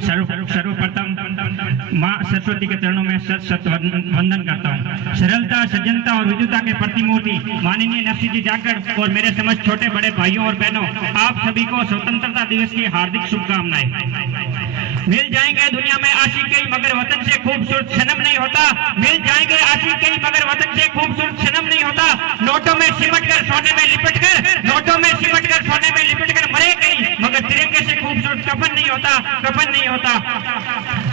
सर्वप्रथम माँ सरस्वती के चरणों में शत वंदन करता हूँ। सरलता, सज्जनता और विद्युता के प्रतिमूर्ति माननीय नरसिंह जी जाखड़ और मेरे समझ छोटे बड़े भाइयों और बहनों, आप सभी को स्वतंत्रता दिवस की हार्दिक शुभकामनाएं। मिल जाएंगे दुनिया में आशिक कई मगर वतन से खूबसूरत सनम नहीं होता। मिल जाएंगे आशिक कई मगर वतन से खूबसूरत सनम नहीं होता। नोटों में सिमट कर सोने में लिपट कर, नोटों में सिमट कर सोने में लिपट कर मरे कई मगर तिरंगे से खूबसूरत कफन नहीं होता, कफन नहीं होता।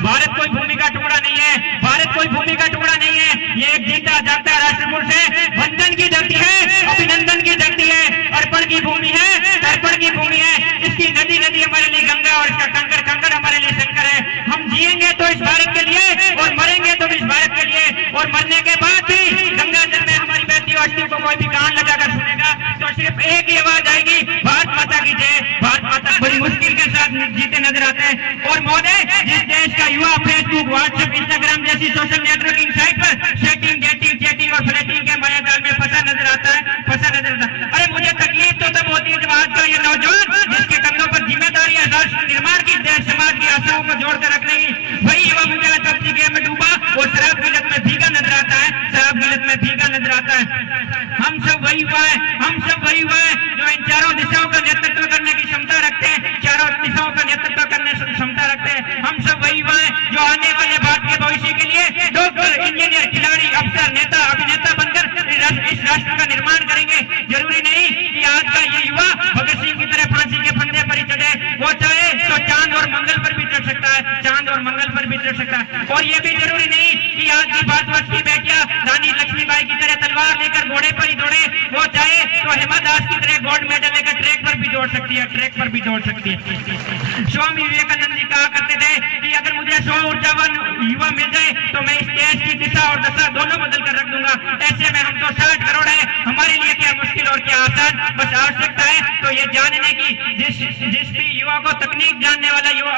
भारत कोई भूमि का टुकड़ा नहीं है, भारत कोई भूमि का टुकड़ा नहीं है। ये एक जीता जागता राष्ट्रपुरुष है, वंदन की धरती है, अभिनंदन की धरती है, अर्पण की भूमि है, तर्पण की भूमि है। इसकी नदी नदी हमारे लिए गंगा और इसका कंकड़ कंकड़ हमारे लिए शंकर है। हम जिएंगे तो इस भारत के लिए और मरेंगे तो इस भारत के लिए, और मरने के बाद भी गंगा जल में हमारी बहती अस्थि को कोई भी कान लगाकर सुनेगा तो सिर्फ एक ही आवाज आएगी, भारत माता की जय। भारत माता बड़ी मुश्किल के साथ जीते नजर आते हैं। और महोदय, जिस देश का युवा फेसबुक, व्हाट्सएप, इंस्टाग्राम जैसी सोशल नेटवर्किंग साइट पर सेटिंग, डेटिंग, चैटिंग और फ्लर्टिंग के मायाजाल में फंसा नजर आता है, फंसा नजर आता है। अरे मुझे तकलीफ तो तब होती है जब आज का ये नौजवान जिसके कंधों पर जिम्मेदारी है राष्ट्र निर्माण की, देश समाज की आशाओं को जोड़कर रखने की, वही युवा मुझे पबजी गेम में डूबा और शराब की लत में भीगा नजर आता है, शराब की लत में भीगा नजर आता है। हम सब वही हुआ है, हम सब वही हुआ है जो इन चारों दिशाओं का नेतृत्व करने की क्षमता रखते हैं, चारों दिशाओं का नेतृत्व करने की क्षमता रखते हैं। हम सब वही हुआ है जो आने वाले भारत के भविष्य के लिए डॉक्टर, इंजीनियर, खिलाड़ी, अफसर, नेता, अभिनेता बनकर इस राष्ट्र का निर्माण करेंगे। जरूरी नहीं कि आज का ये युवा भगत सिंह की तरह फांसी के फंदे पर ही चढ़े, वो चाहे तो चांद और मंगल पर भी चढ़ सकता है, चांद और मंगल पर भी चढ़ सकता है। और ये भी जरूरी नहीं कि आज की भारतवर्ष की बेटियां रानी लक्ष्मीबाई की तरह तलवार लेकर घोड़े पर ही दौड़े, वो चाहे तो हेमा दास की तरह गोल्ड मेडल लेकर ट्रैक पर भी दौड़ सकती है, ट्रैक पर भी दौड़ सकती है। स्वामी विवेकानंद जी कहा करते थे कि अगर मुझे 100 ऊर्जावान युवा मिल जाए तो मैं इस देश की दिशा और दशा दोनों बदल कर रख दूंगा। ऐसे में हम तो 60 करोड़ है, हमारे लिए क्या मुश्किल और क्या आसान, बस आवश्यकता है तो ये जानने की। जिस भी युवा को तकनीक जानने वाला युवा